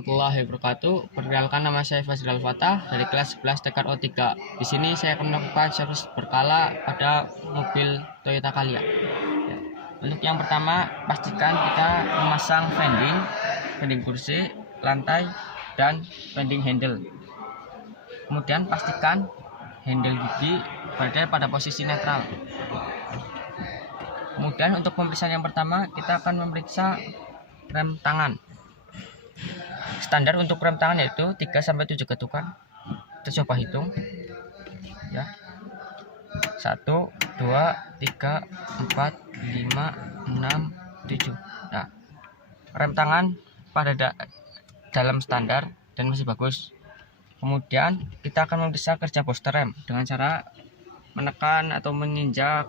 warahmatullahi wabarakatuh. Perkenalkan, nama saya Fazril Fatah dari kelas 11 TKO 3. Di sini saya akan melakukan servis berkala pada mobil Toyota Calya. Ya. Untuk yang pertama, pastikan kita memasang fending kursi, lantai, dan fending handle. Kemudian pastikan handle gigi berada pada posisi netral. Kemudian untuk pemeriksaan yang pertama, kita akan memeriksa rem tangan. Standar untuk rem tangan yaitu 3-7 ketukan. Kita coba hitung ya. 1, 2, 3, 4, 5, 6, 7. Nah, rem tangan pada dalam standar dan masih bagus. Kemudian kita akan memeriksa kerja booster rem dengan cara menekan atau menginjak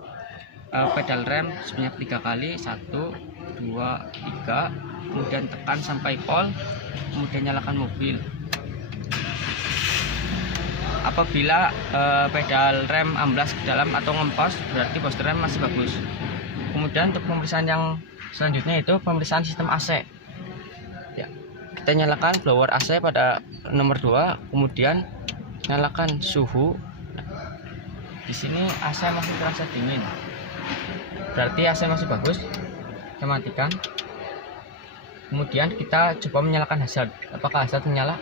pedal rem sebanyak 3 kali. 1, 2, 3. Kemudian tekan sampai pol, kemudian nyalakan mobil. Apabila pedal rem amblas ke dalam atau ngempos, berarti booster rem masih bagus. Kemudian untuk pemeriksaan yang selanjutnya itu pemeriksaan sistem AC ya. Kita nyalakan blower AC pada nomor 2, kemudian nyalakan suhu. Di sini AC masih terasa dingin, berarti AC masih bagus. Kita matikan. Kemudian kita coba menyalakan hazard. Apakah hazard menyala?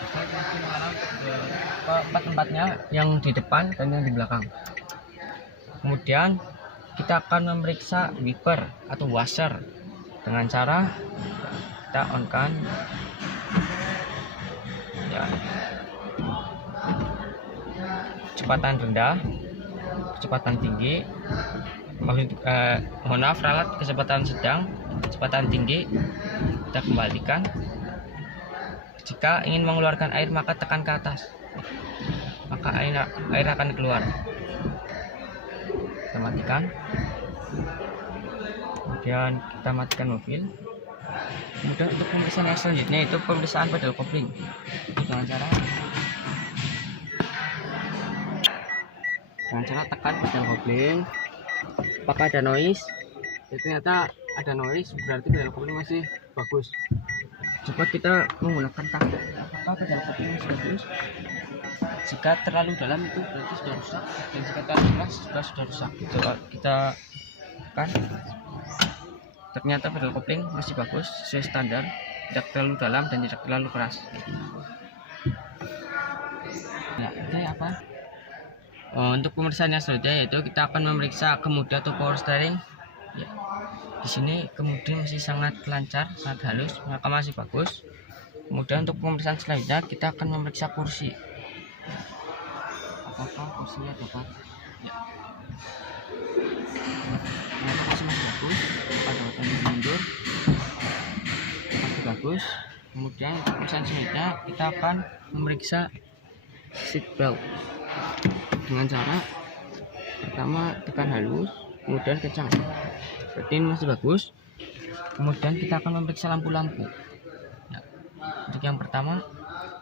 Hazard masih menyala untuk tempatnya, yang di depan dan yang di belakang. Kemudian kita akan memeriksa wiper atau washer dengan cara kita on kan ya. Kecepatan rendah, kecepatan tinggi, mohon maaf, ralat kecepatan sedang, kecepatan tinggi. Kita kembalikan. Jika ingin mengeluarkan air, maka tekan ke atas, maka air akan keluar. Kita matikan. Kemudian kita matikan mobil. Kemudian untuk pemeriksaan yang selanjutnya itu pemeriksaan pedal kopling dengan cara tekan pedal kopling. Apakah ada noise? Ya, ternyata ada noise, berarti pedal kopling masih bagus. Coba kita menggunakan tangan. Apakah pedal kopling masih bagus? Jika terlalu dalam itu berarti sudah rusak, dan jika terlalu keras juga sudah rusak. Coba kita kan, ternyata pedal kopling masih bagus sesuai standar, tidak terlalu dalam dan tidak terlalu keras. Nah, ini apa? Untuk pemeriksaan yang selanjutnya yaitu kita akan memeriksa kemudi atau power steering. Ya. Di sini kemudi masih sangat lancar, sangat halus, maka masih bagus. Kemudian untuk pemeriksaan selanjutnya kita akan memeriksa kursi. Apakah kursinya dapat? Ya. Ternyata masih bagus. Pada waktu mundur masih bagus. Kemudian untuk pemeriksaan selanjutnya kita akan memeriksa seat belt dengan cara pertama tekan halus, kemudian kencang. Berarti ini masih bagus. Kemudian kita akan memeriksa lampu-lampu. Nah, untuk yang pertama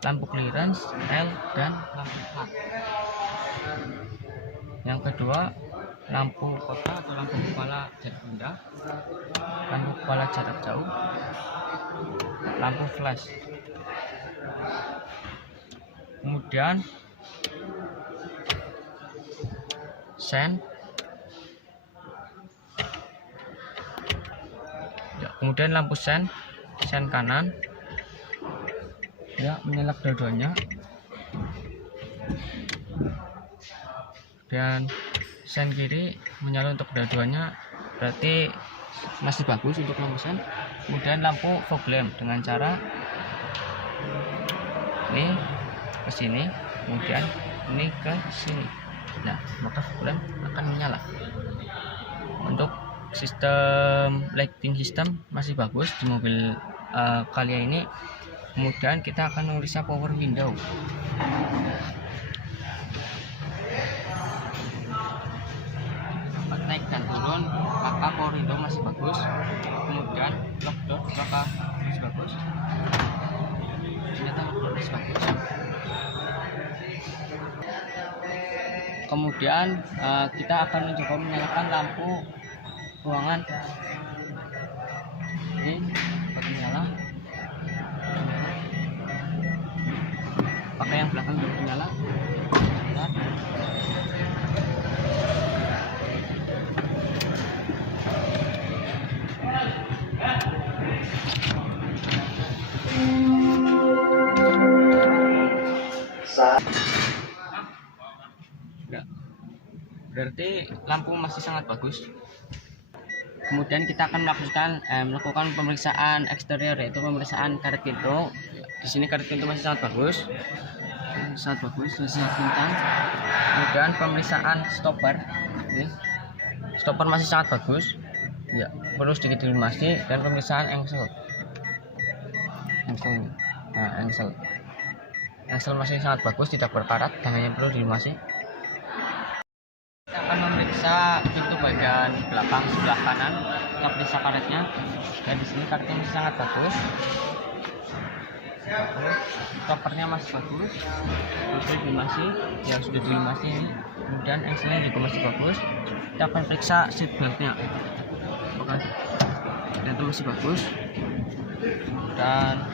lampu clearance, L, dan lampu flat. Yang kedua lampu kota atau lampu kepala jarak rendah, lampu kepala jarak jauh, lampu flash. Kemudian sen ya, kemudian lampu sen kanan ya, menyala dua-duanya, dan sen kiri menyala untuk dua-duanya, berarti masih bagus untuk lampu sen. Kemudian lampu fog lamp dengan cara ini ke sini, kemudian ini ke sini. Nah, maka fog lamp akan menyala. Untuk sistem lighting system masih bagus di mobil Calya ini. Kemudian kita akan memeriksa power window. Naik dan turun, maka power window masih bagus. Kemudian lock door apakah masih bagus? Ternyata lock door masih bagus. Kemudian kita akan mencoba menyalakan lampu ruangan ini yang belakang belum menyala. Enggak. Berarti lampu masih sangat bagus. Kemudian kita akan melakukan pemeriksaan eksterior, yaitu pemeriksaan karet pintu. Di sini karet pintu masih sangat bagus, masih sangat kencang. Kemudian pemeriksaan stopper, stopper masih sangat bagus, ya perlu sedikit dilumasi. Dan pemeriksaan engsel masih sangat bagus, tidak berkarat dan hanya perlu dilumasi. Kita akan memeriksa pintu bagian belakang sebelah kanan. Kita periksa karetnya, dan di sini karetnya masih sangat bagus. Stoppernya masih bagus, sudah dilumasi, yang sudah dilumasi ini. Kemudian engselnya juga masih bagus. Kita akan periksa seat beltnya, itu masih bagus. Dan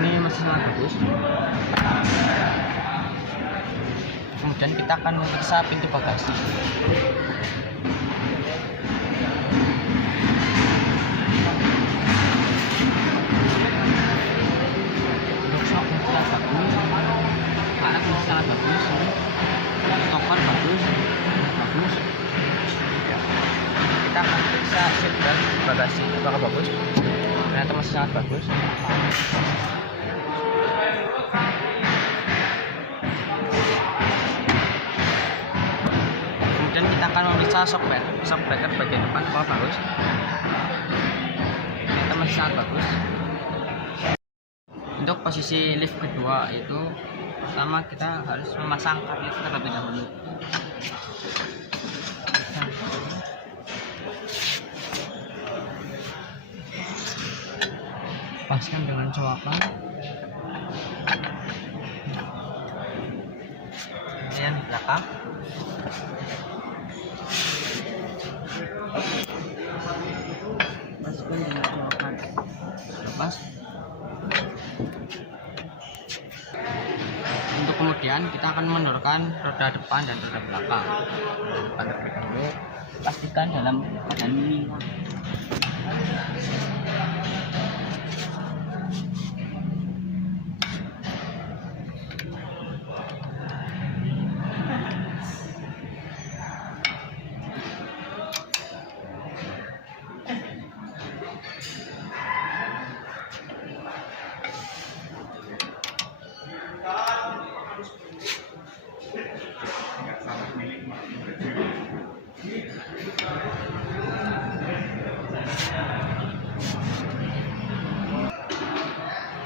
ini masih sangat bagus. Kemudian kita akan memeriksa pintu bagasi. Untuk stopper bagus, karet masih sangat bagus, stopper bagus. Kita akan periksa seat belt bagasi, apakah bagus? Ternyata masih sangat bagus. Kemudian kita akan memeriksa shock breaker bagian depan, apakah bagus? Ternyata masih sangat bagus. Untuk posisi lift kedua itu, pertama kita harus memasang lift terlebih dahulu. Paskan dengan coakan. Kemudian di belakang. Paskan dengan coakan. Lepas. Untuk kemudian kita akan mendorongkan roda depan dan roda belakang. Depan terlebih dahulu. Pastikan dalam keadaan minimal.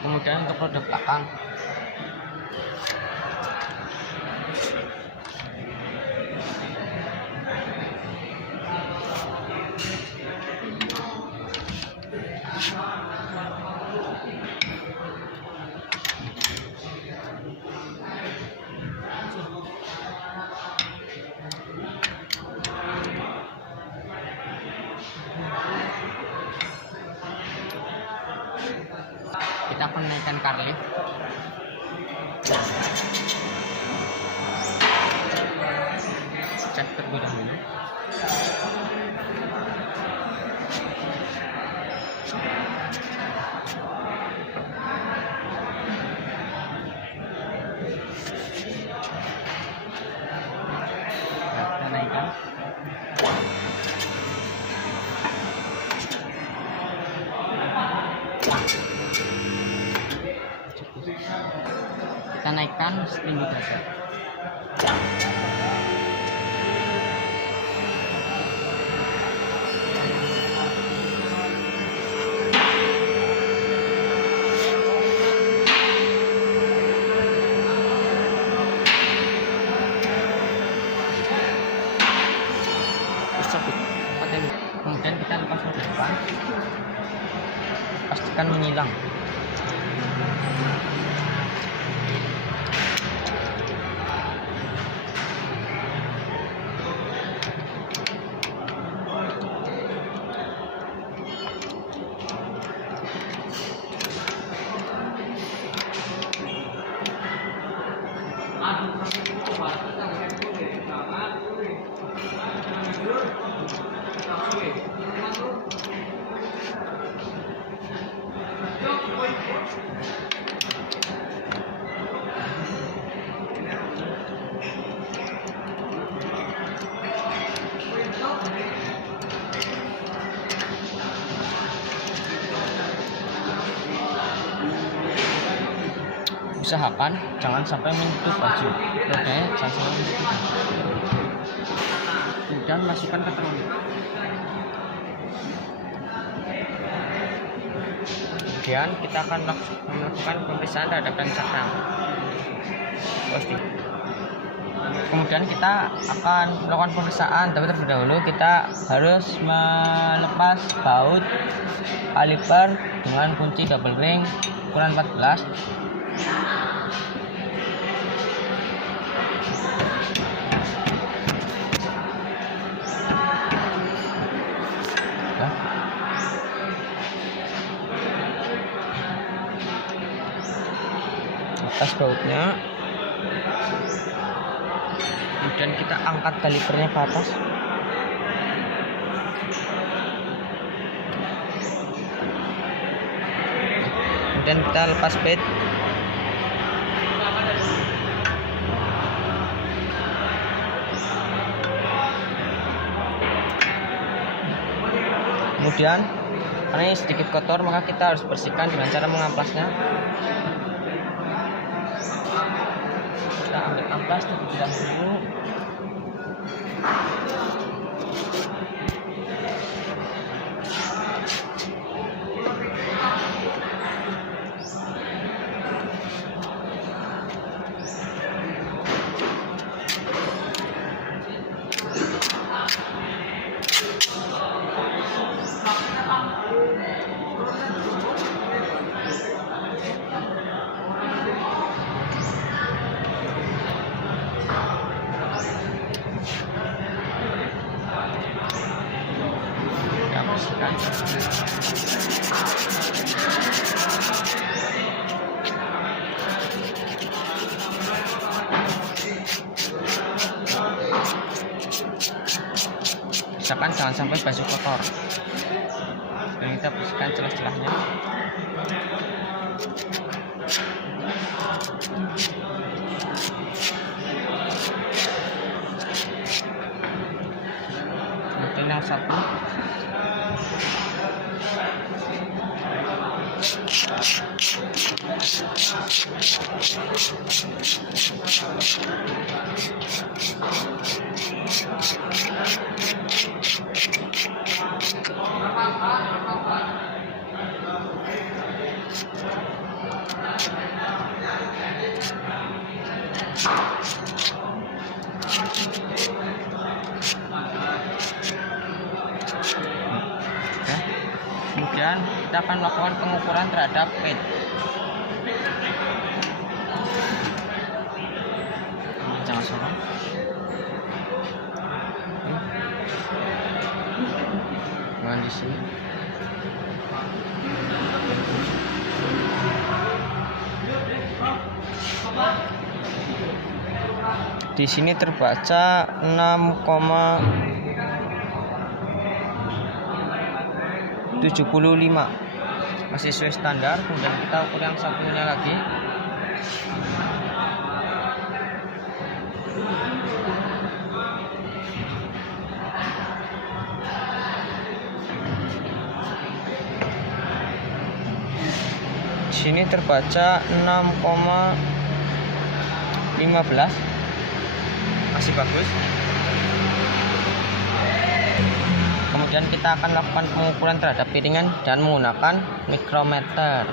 Kemudian untuk roda belakang, kita akan menaikkan car lift. Cek terlebih dahulu. Kita naikkan. Kita naikkan setinggi dada. Kemudian kita lepas roda depan, pastikan menyilang. Usahakan jangan sampai menyentuh baju, rodanya jangan sampai menyentuh baju. Kemudian masukkan ke trolley. Kemudian kita akan melakukan pemeriksaan terhadap rem cakram. Kemudian kita akan melakukan pemeriksaan, tapi terlebih dahulu kita harus melepas baut kaliper dengan kunci double ring ukuran 14. Lepas bautnya, kemudian kita angkat kalipernya ke atas. Kemudian kita lepas pit. Kemudian karena ini sedikit kotor, maka kita harus bersihkan dengan cara mengamplasnya. Kita ambil amplas terlebih dahulu. Misalkan jangan sampai baju kotor, dan kita bersihkan celah-celahnya. Kemudian yang satu, kemudian kita akan melakukan pengukuran terhadap pit. Jangan sorong. Bukan di sini. Di sini terbaca 6,75, masih sesuai standar. Kemudian kita ukur yang satunya lagi. Di sini terbaca 6,15, masih bagus. Kemudian kita akan lakukan pengukuran terhadap piringan dan menggunakan mikrometer.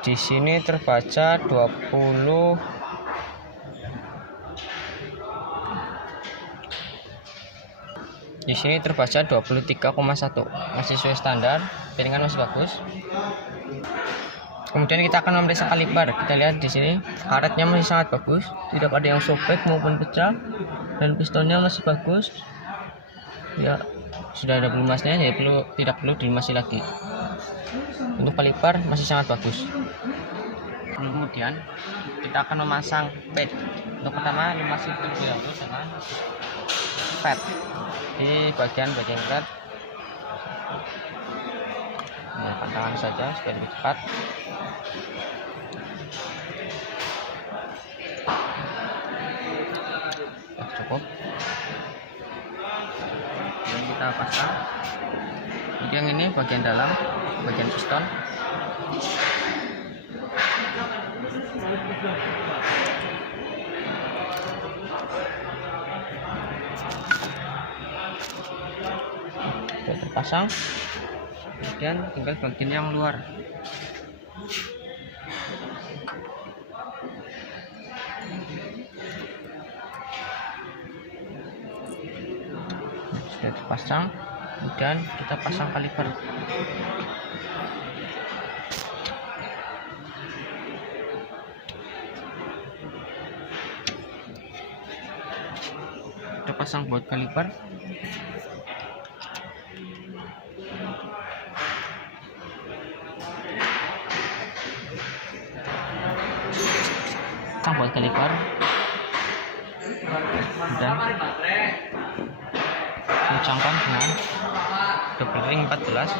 Di sini terbaca 20. Di sini terbaca 23,1, masih sesuai standar, piringan masih bagus. Kemudian kita akan memeriksa kaliper. Kita lihat di sini karetnya masih sangat bagus, tidak ada yang sobek maupun pecah, dan pistonnya masih bagus. Ya, sudah ada pelumasnya, ya tidak perlu dilumasi lagi. Untuk kaliper masih sangat bagus. Kemudian kita akan memasang pad. Untuk pertama lumasi terlebih dahulu dengan pad di bagian pad. Menggunakan tangan saja supaya lebih cepat. Cukup. Dan kita pasang. Yang ini bagian dalam, bagian piston. Sudah terpasang. Kemudian tinggal bagian yang luar. Sudah terpasang, kemudian kita pasang kaliper. Kita pasang buat kaliper. Pasang buat kaliper. Dan kencangkan dengan double ring 14.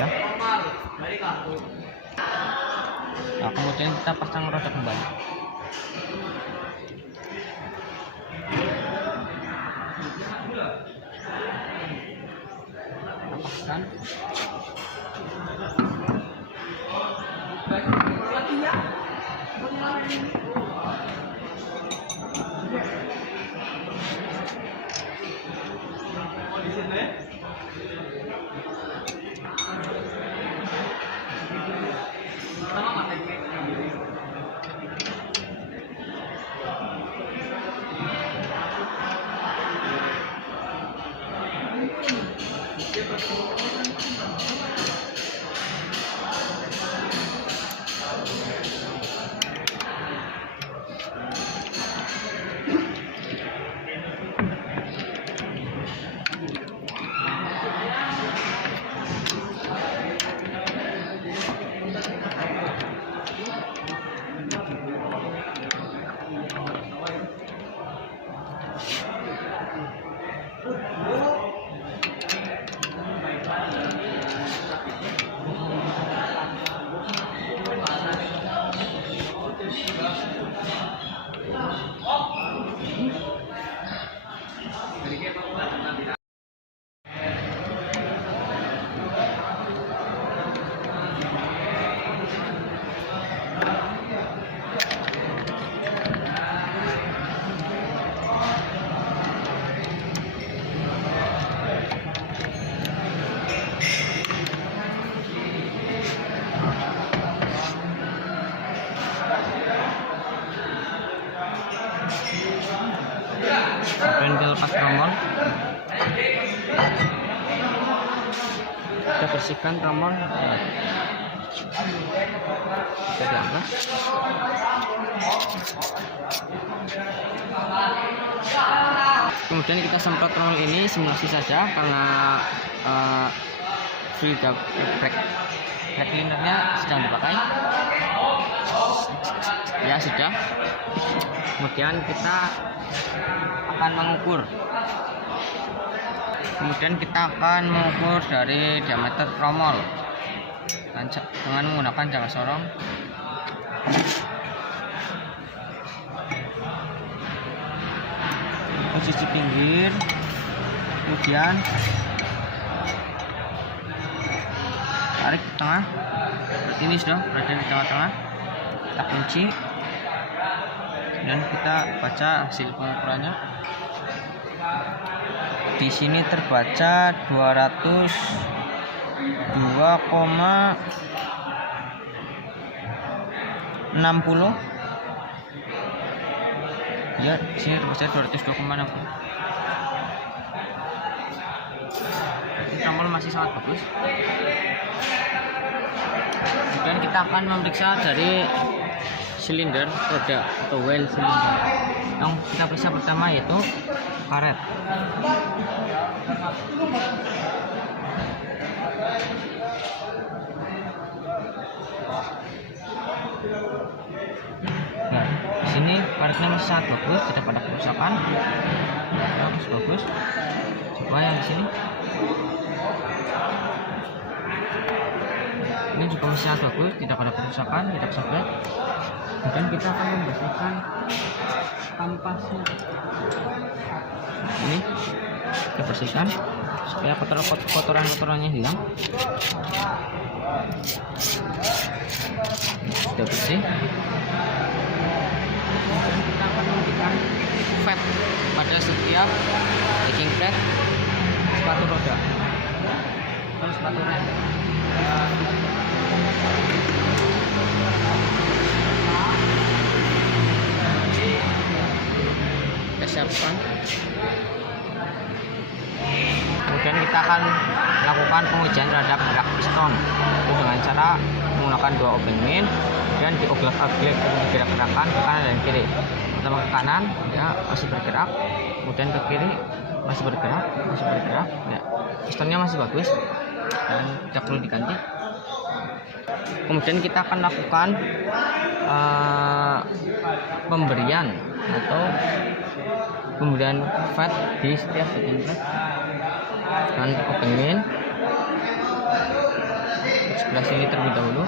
Ya. Nah, kemudian kita pasang roda kembali. Lepaskan. Kemudian kita lepas tromol. Kita bersihkan tromol. Kita diangkat. Kemudian kita semprot tromol ini simulasi saja karena free brake cleanernya sedang dipakai. Ya sudah. Kemudian kita akan mengukur. Kemudian kita akan mengukur dari diameter tromol dengan menggunakan jangka sorong. Posisi pinggir, kemudian tarik ke tengah. Ini sudah berada di tengah-tengah. Kita kunci dan kita baca hasil pengukurannya. Di sini terbaca 202,60 Ya, sini terpasang 202,60. Tromol masih sangat bagus. Kemudian kita akan memeriksa dari silinder roda atau well silinder. Yang kita periksa pertama yaitu karet. Nah, di sini karetnya masih sangat bagus, tidak pada kerusakan. Bagus. Coba yang di sini. Ini juga masih sangat bagus, tidak ada kerusakan, tidak sobek. Dan kita akan membersihkan kampasnya. Ini kita bersihkan supaya kotoran-kotorannya hilang. Sudah bersih. Kemudian kita akan memberikan fat pada setiap backing pad sepatu roda atau sepatu rem. Kita siapkan. Kemudian kita akan melakukan pengujian terhadap gerak piston itu dengan cara menggunakan 2 open main dan dioglak-aglik gerak-gerakan ke kanan dan kiri. Pertama ke kanan ya masih bergerak, kemudian ke kiri masih bergerak ya, pistonnya masih bagus dan tidak perlu diganti. Kemudian kita akan lakukan pemberian fat di setiap backing pad dengan open main. Sebelah sini terlebih dahulu.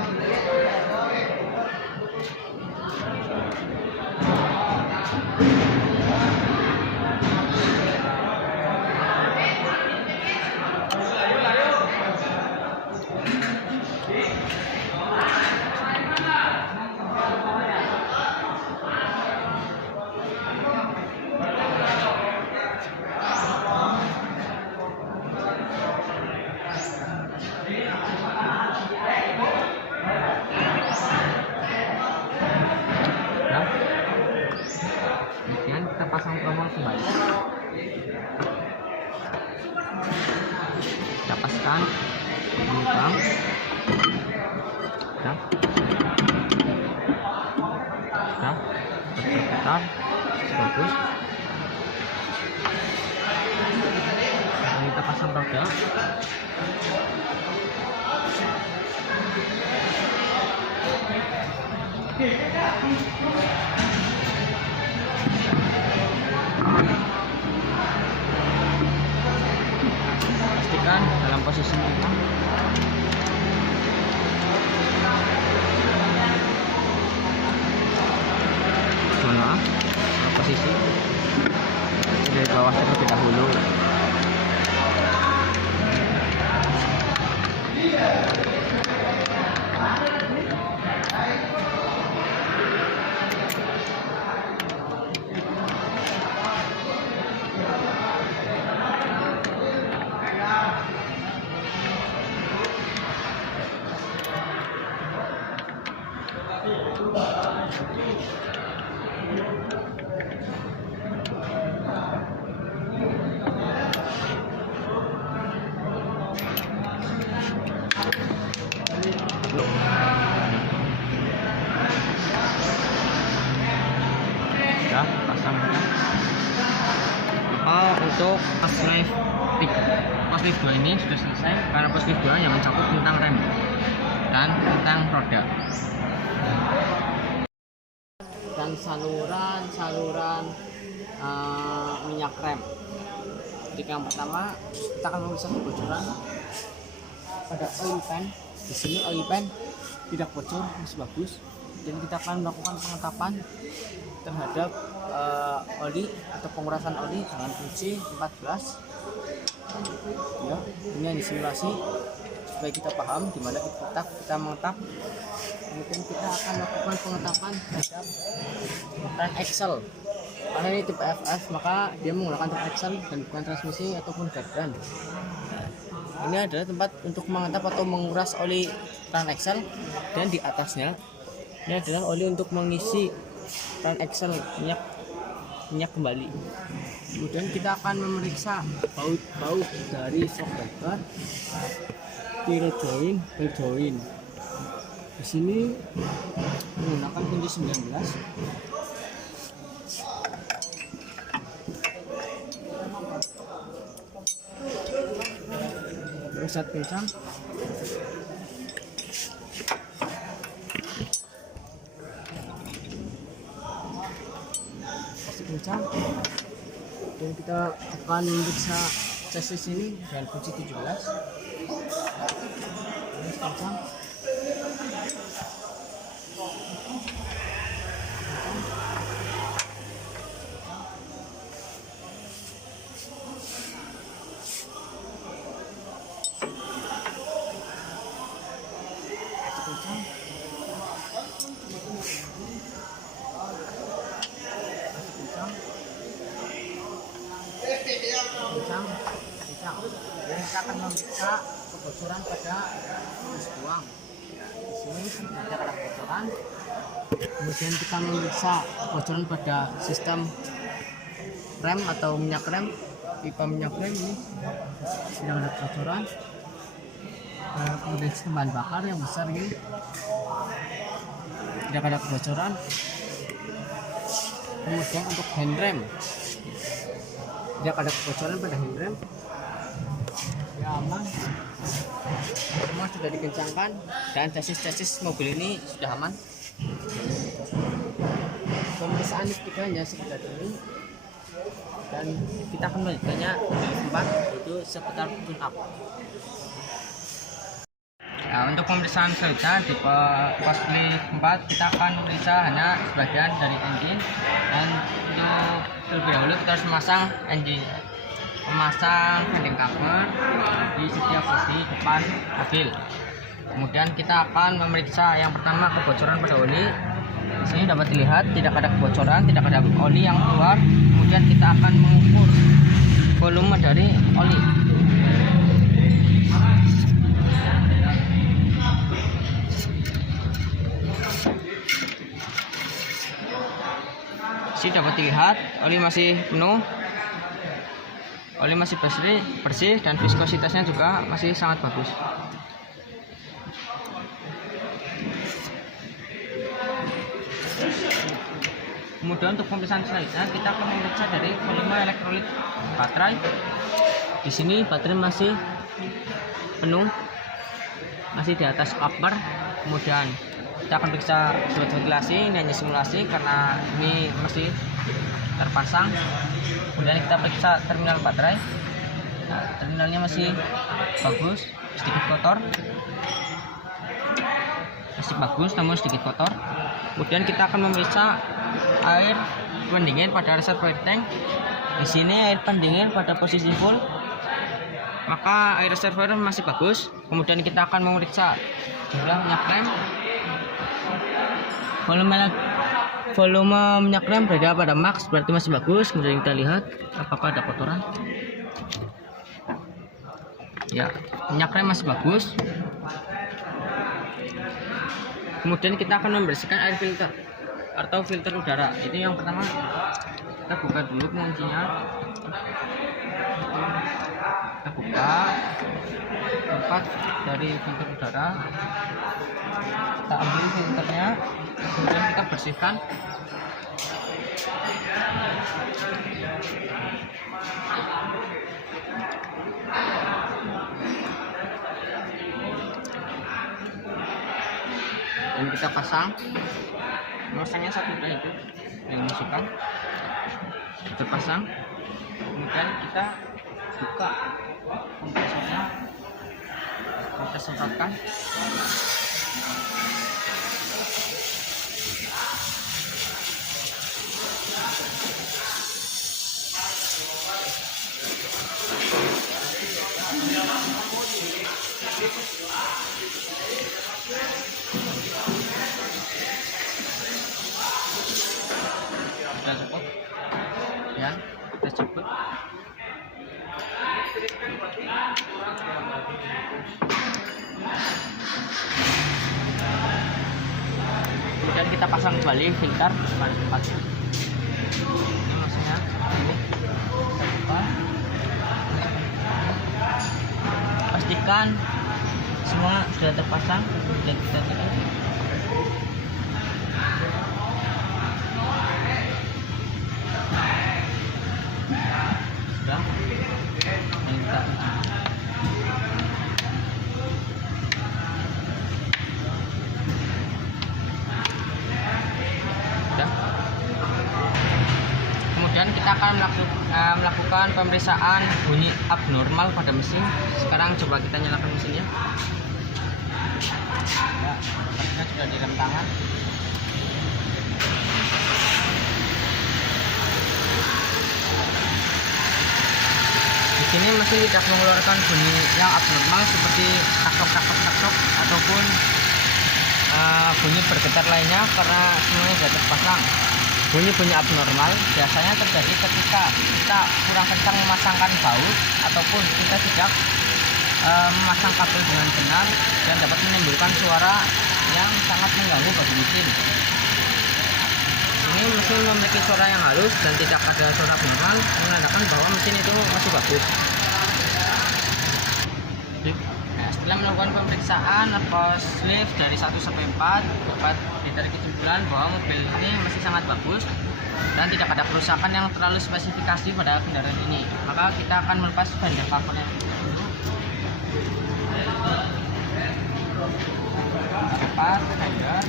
Kemudian kita pasang tromol kembali. Kita paskan lubang. Berputar bagus. Dan kita pasang roda. Pastikan dalam posisi tenang. Mohon maaf, posisi dari bawah terlebih dahulu. Sudah pasang. Untuk pas lift 2 ini sudah selesai karena pas lift 2 yang mencakup tentang rem dan tentang roda dan saluran minyak rem. Jadi yang pertama kita akan memeriksa kebocoran pada oil pan. Di sini oil pan tidak bocor, masih bagus. Dan kita akan melakukan pengetapan terhadap oli atau pengurasan oli dengan kunci 14 ya, ini yang disimulasi supaya kita paham di mana kita mengetap. Kemudian kita akan melakukan pengetapan terhadap run axle karena ini tipe FF, maka dia menggunakan tipe axle dan bukan transmisi ataupun gardan. Ini adalah tempat untuk mengetap atau menguras oli run axle, dan di atasnya ini adalah oli untuk mengisi run axle minyak minyak kembali. Kemudian kita akan memeriksa baut dari shock breaker, tire join, ball join. Di sini menggunakan kunci 19. Reset kencang. Kencang. Dan kita akan memeriksa chassis ini dengan kunci 17. Kencang. Kencang. Dan kita akan memeriksa kebocoran pada gas buang. Di sini ada kebocoran. Kemudian kita memeriksa kebocoran pada sistem rem atau minyak rem, pipa minyak rem ini sedang ada kebocoran. Kemudian sistem bahan bakar yang besar ini tidak ada kebocoran. Kemudian untuk handrem tidak ada kebocoran pada handrem, ya aman, semua sudah dikencangkan dan chassis mobil ini sudah aman. Pemeriksaan listriknya sekitar ini dan kita akan melanjutkannya di tempat yaitu seputar tune up. Nah, untuk pemeriksaan selanjutnya di pos 4 kita akan memeriksa hanya sebagian dari engine, dan untuk terlebih dahulu kita harus memasang fending cover di setiap sisi depan mobil. Kemudian kita akan memeriksa yang pertama kebocoran pada oli. Di sini dapat dilihat tidak ada kebocoran, tidak ada oli yang keluar. Kemudian kita akan mengukur volume dari oli. Di sini dapat dilihat oli masih penuh, oli masih bersih dan viskositasnya juga masih sangat bagus. Kemudian untuk pemeriksaan selanjutnya kita akan memeriksa dari volume elektrolit baterai. Di sini baterai masih penuh, masih di atas upper. Kemudian kita akan periksa surat ventilasi, ini hanya simulasi karena ini masih terpasang. Kemudian kita periksa terminal baterai. Nah, terminalnya masih bagus, sedikit kotor, masih bagus namun sedikit kotor. Kemudian kita akan memeriksa air pendingin pada reservoir tank. Di sini air pendingin pada posisi full, maka air reservoir masih bagus. Kemudian kita akan memeriksa jumlah minyak rem. Volume minyak rem berada pada max, berarti masih bagus. Kemudian kita lihat apakah ada kotoran. Ya, minyak rem masih bagus. Kemudian kita akan membersihkan air filter atau filter udara. Ini yang pertama, kita buka dulu penguncinya. Kita buka tempat dari filter udara, kita ambil filternya, kemudian kita bersihkan. Dan kita masangnya satu dan itu dimasukkan, kita pasang. Kemudian kita buka kompresornya, kita semprotkan. Sudah cukup ya, kita cukup. Kemudian kita pasang kembali filter pada tempatnya. Ini masanya pastikan semua sudah terpasang. Dan kita cek. Sudah. Ini kita sudah. Kemudian kita akan melakukan pemeriksaan bunyi abnormal pada mesin. Sekarang coba kita nyalakan mesinnya. Ya, kita sudah direm tangan. Di sini mesin tidak mengeluarkan bunyi yang abnormal seperti takrok ataupun bunyi bergetar lainnya karena semuanya sudah terpasang. Bunyi-bunyi abnormal biasanya terjadi ketika kita kurang kencang memasangkan baut ataupun kita tidak memasang kabel dengan benar dan dapat menimbulkan suara yang sangat mengganggu bagi mesin. Ini mesin memiliki suara yang halus dan tidak ada suara abnormal, menandakan bahwa mesin itu masih bagus. Nah, setelah melakukan pemeriksaan lepas lift dari 1 sampai 4, dapat ditarik kesimpulan bahwa mobil ini masih sangat bagus dan tidak ada kerusakan yang terlalu spesifikasi pada kendaraan ini. Maka kita akan melepas fender covernya dulu. Lepas fender.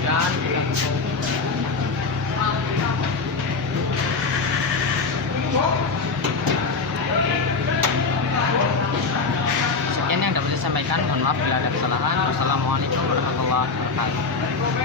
Dan sekian yang dapat disampaikan. Mohon maaf bila ada kesalahan. Wassalamualaikum warahmatullahi wabarakatuh.